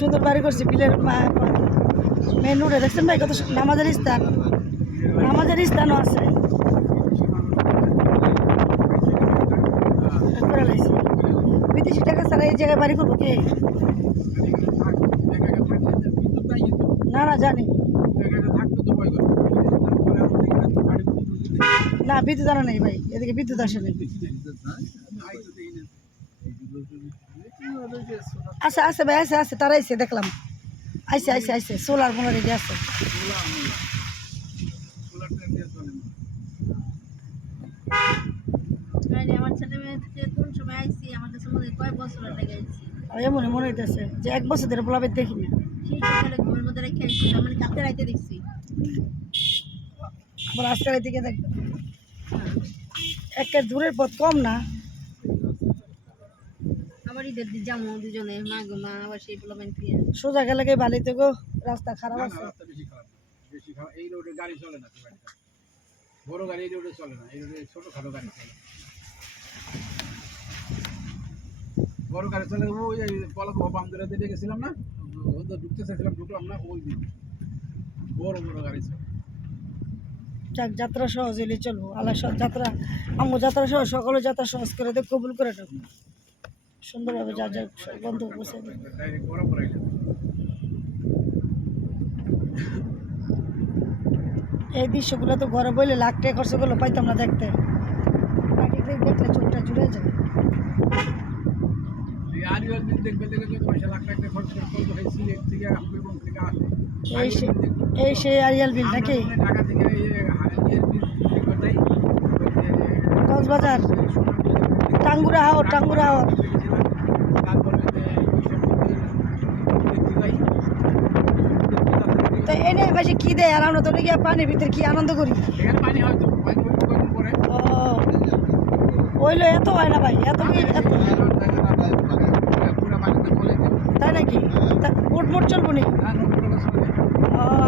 সুন্দর বাড়ি করছে বিলের মেন রোডে। দেখছেন ভাই কত নামাজের স্থানও আছে। বিদেশি টাকা ছাড়া এই জায়গায় বাড়ি করবো কে? না না জানি না, বিদ্যুৎ আনা নেই ভাই, এদিকে বিদ্যুৎ আসে নেই। আচ্ছা আছে ভাই, আছে তারা আইসে দেখলাম, আইসে সোলার মোলার রেডি আছে। আমার ছেলে মেয়ে কোন সময় আইসি আমার কাছে মনে হয় কয়েক বছর লেগে আইসি। এমন মনে হইতেছে যে 1 বছর ধরে পোলাপের দেখি না। সেই সকালে ঘুমের মধ্যে রেখে আইসি, মানে কালকে রাইতে দেখছি। আবার আজকে রাইতে গিয়ে দেখবেন একটা দূরের পথ কম না। আবার ঈদের দিন যাবো দুজনে, মা গো মা, আবার সেই পোলাপান দিয়ে সোজা গেলে বালিতে গো রাস্তা খারাপ আছে। বেশি খারাপ। এই রোডে গাড়ি চলে না, বড় গাড়ি এই রোডে চলে না, এই রোডে ছোটখাটো গাড়ি চলে। বড় গাড়ি চলে ওই পলক বাম ধরে দিয়ে গেছিলাম না, ঢুকতে চাইছিলাম, ঢুকলাম না, ওই দিন বড় গাড়ি চলে। যাক যাত্রা সহজ হইলে চলবো। আল্লাহ যাত্রা যাত্রা সহ সকলে যাত্রা সহজ করে দেয়, কবুল করে দেব সুন্দরভাবে। যার যার গন্তব্য পৌঁছে দেবে। এই দৃশ্যগুলো তো ঘরে বইলে লাখ টাকা খরচ করলে পাইতাম না দেখতে। প্রাকৃতিক দেখলে চোখটা জুড়ে যায়। এই সেই আরিয়াল বিল নাকি কক্সবাজার টাঙ্গুরা হাওর তো এনে বেশি কি দেয়, আর আমরা তো গিয়ে পানির ভিতরে কি আনন্দ করি। ওইলো এত হয় না ভাই, এত তাই নাকি? বোট চলবো নি?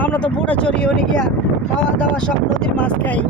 আমরা তো বোটে চড়ি, ওনে গিয়া খাওয়া দাওয়া সব নদীর মাছ খাই।